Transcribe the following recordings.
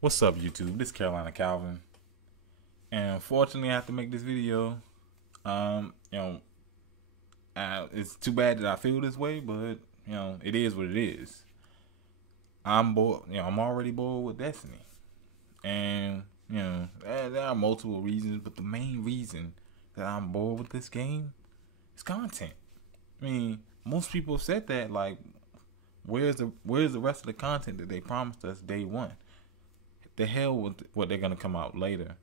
What's up, YouTube? This is Carolina Calvin, and unfortunately, I have to make this video. Um, you know, it's too bad that I feel this way, but it is what it is. I'm bored. I'm already bored with Destiny, and there are multiple reasons, but the main reason that I'm bored with this game is content. I mean, most people have said that. Like, where's the rest of the content that they promised us day one? The hell with what they're gonna come out later.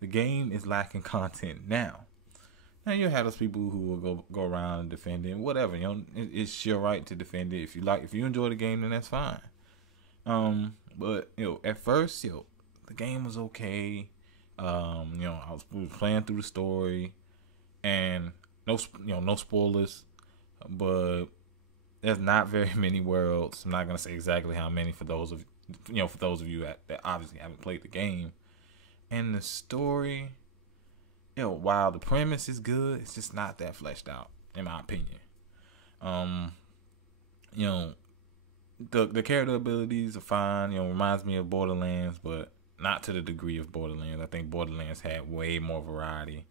The game is lacking content now. Now you have those people who will go around and defend it, whatever. It's your right to defend it. If you enjoy the game, then that's fine. But at first, the game was okay. I was playing through the story, and no spoilers, but there's not very many worlds. I'm not gonna say exactly how many for those of you that obviously haven't played the game. And the story, while the premise is good, it's just not that fleshed out, in my opinion. Um, you know, the character abilities are fine. Reminds me of Borderlands, but not to the degree of Borderlands. I think Borderlands had way more variety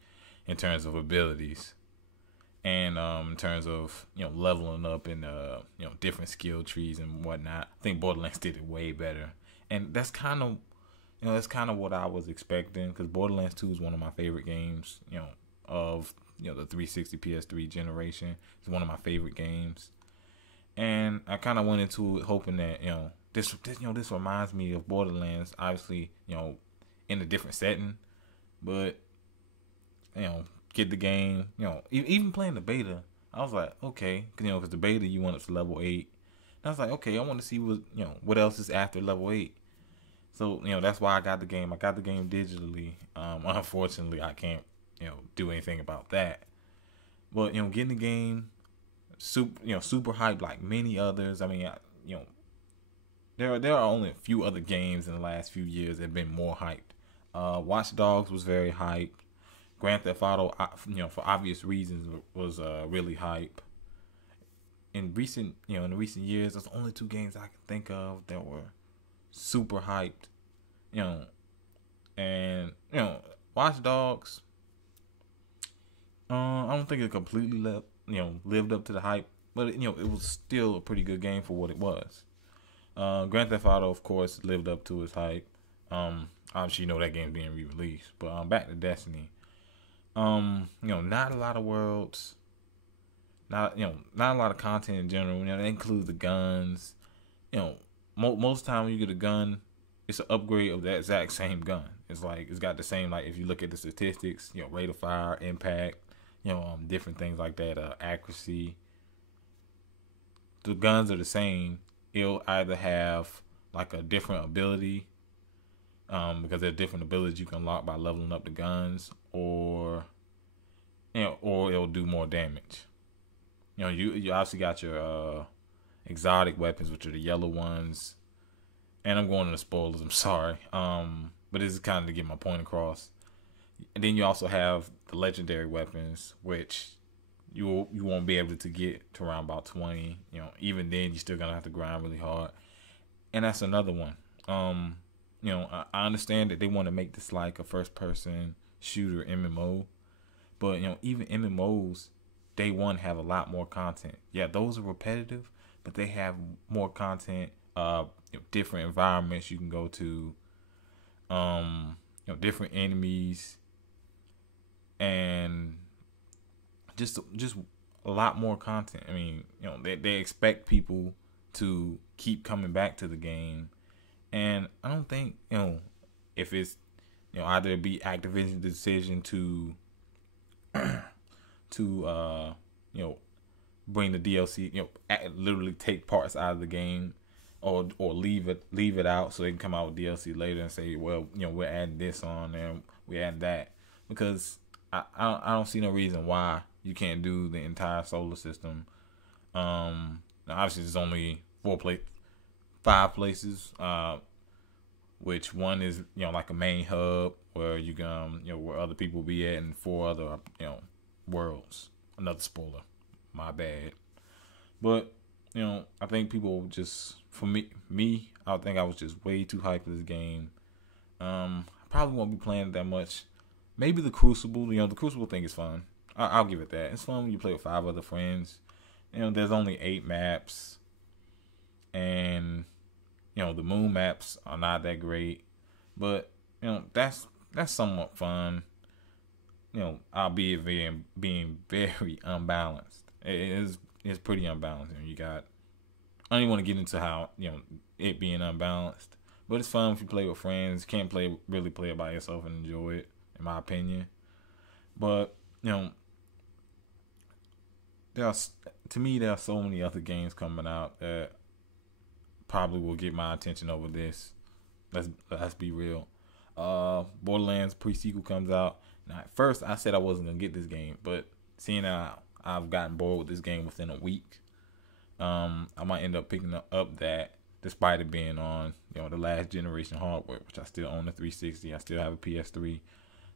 in terms of abilities, and in terms of leveling up and different skill trees and whatnot. I think Borderlands did it way better, and that's kind of what I was expecting, because Borderlands 2 is one of my favorite games. Of the 360 PS3 generation. It's one of my favorite games, and I kind of went into it hoping that this reminds me of Borderlands. Obviously, in a different setting, but get the game. Even playing the beta, I was like, okay, because if it's the beta, you want it to level 8. And I was like, okay, I want to see what else is after level 8. So that's why I got the game. I got the game digitally. Unfortunately, I can't do anything about that. But getting the game super hyped like many others. I mean, there are only a few other games in the last few years that have been more hyped. Watch Dogs was very hyped. Grand Theft Auto, for obvious reasons, was really hype. In the recent years, there's only two games I can think of that were super hyped. And Watch Dogs. I don't think it completely lived up to the hype, but it was still a pretty good game for what it was. Grand Theft Auto, of course, lived up to its hype. Obviously, that game's being re-released. But back to Destiny. Not a lot of worlds. Not a lot of content in general. That includes the guns. Most time when you get a gun, it's an upgrade of that exact same gun. It's like it's got the same, like, if you look at the statistics, rate of fire, impact, different things like that, accuracy. The guns are the same. It'll either have like a different ability, because there are different abilities you can unlock by leveling up the guns, or it'll do more damage. You obviously got your exotic weapons, which are the yellow ones. And I'm going into spoilers, I'm sorry. But this is kind of to get my point across. And then you also have the legendary weapons, which you won't be able to get to around about 20. Even then, you're still gonna have to grind really hard. And that's another one. I understand that they want to make this like a first-person shooter MMO, but even MMOs, day one, have a lot more content. Yeah, those are repetitive, but they have more content. Different environments you can go to, different enemies, and just a lot more content. I mean, they expect people to keep coming back to the game, and I don't think if it's either it be Activision's decision to bring the DLC, literally take parts out of the game, or leave it out so they can come out with DLC later and say, well, we're adding this on and we're adding that, because I don't see no reason why you can't do the entire solar system. Now obviously there's only 5 places, which one is like a main hub where you can where other people will be at, and 4 other worlds. Another spoiler, my bad. But I think people just, for me, I think I was just way too hyped for this game. Probably won't be playing it that much. Maybe the Crucible. The Crucible thing is fun. I'll give it that. It's fun when you play with 5 other friends. There's only 8 maps, and the moon maps are not that great, but that's somewhat fun. Albeit being very unbalanced. It's pretty unbalanced. You got. I don't even want to get into how it being unbalanced, but it's fun if you play with friends. You can't really play it by yourself and enjoy it, in my opinion. But there are so many other games coming out that probably will get my attention over this. Let's be real. Borderlands pre-sequel comes out. Now, at first, I said I wasn't gonna get this game, but seeing how I've gotten bored with this game within a week, I might end up picking up that, despite it being on the last generation hardware, which I still own the 360. I still have a PS3,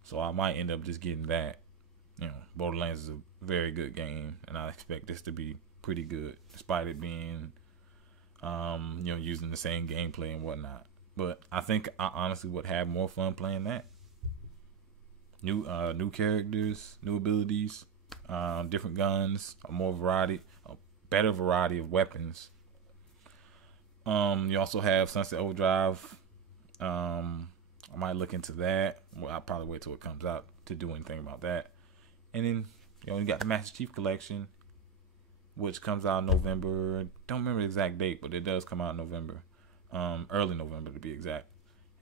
so I might end up just getting that. Borderlands is a very good game, and I expect this to be pretty good, despite it being, using the same gameplay and whatnot. But I think I honestly would have more fun playing that. New characters, new abilities, different guns, a better variety of weapons. You also have Sunset Overdrive. I might look into that. Well, I'll probably wait till it comes out to do anything about that. And then you got the Master Chief Collection, which comes out in November. Don't remember the exact date, but it does come out in November, early November to be exact.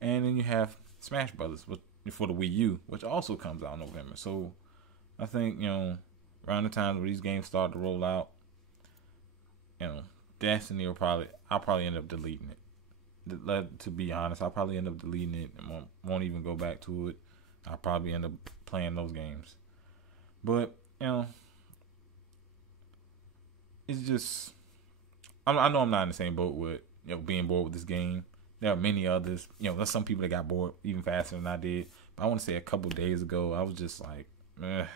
And then you have Smash Brothers for the Wii U, which also comes out in November. So I think around the time where these games start to roll out, Destiny I'll probably end up deleting it. To be honest, I'll probably end up deleting it and won't even go back to it. I'll probably end up playing those games. But it's just I know I'm not in the same boat with being bored with this game. There are many others. There's some people that got bored even faster than I did. But I want to say a couple days ago, I was just like, I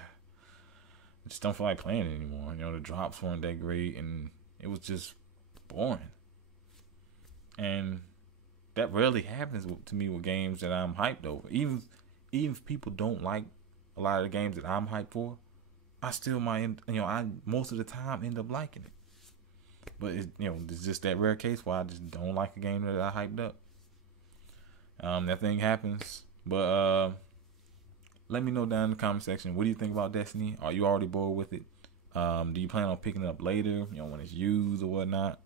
just don't feel like playing it anymore. The drops weren't that great, and it was just boring. And that rarely happens to me with games that I'm hyped over. Even if people don't like a lot of the games that I'm hyped for, I still might, I most of the time end up liking it. But it's just that rare case where I just don't like a game that I hyped up. That thing happens. But let me know down in the comment section, what do you think about Destiny? Are you already bored with it? Do you plan on picking it up later, when it's used or whatnot?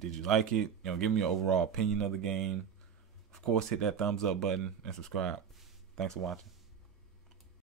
Did you like it? Give me your overall opinion of the game. Of course, hit that thumbs up button and subscribe. Thanks for watching.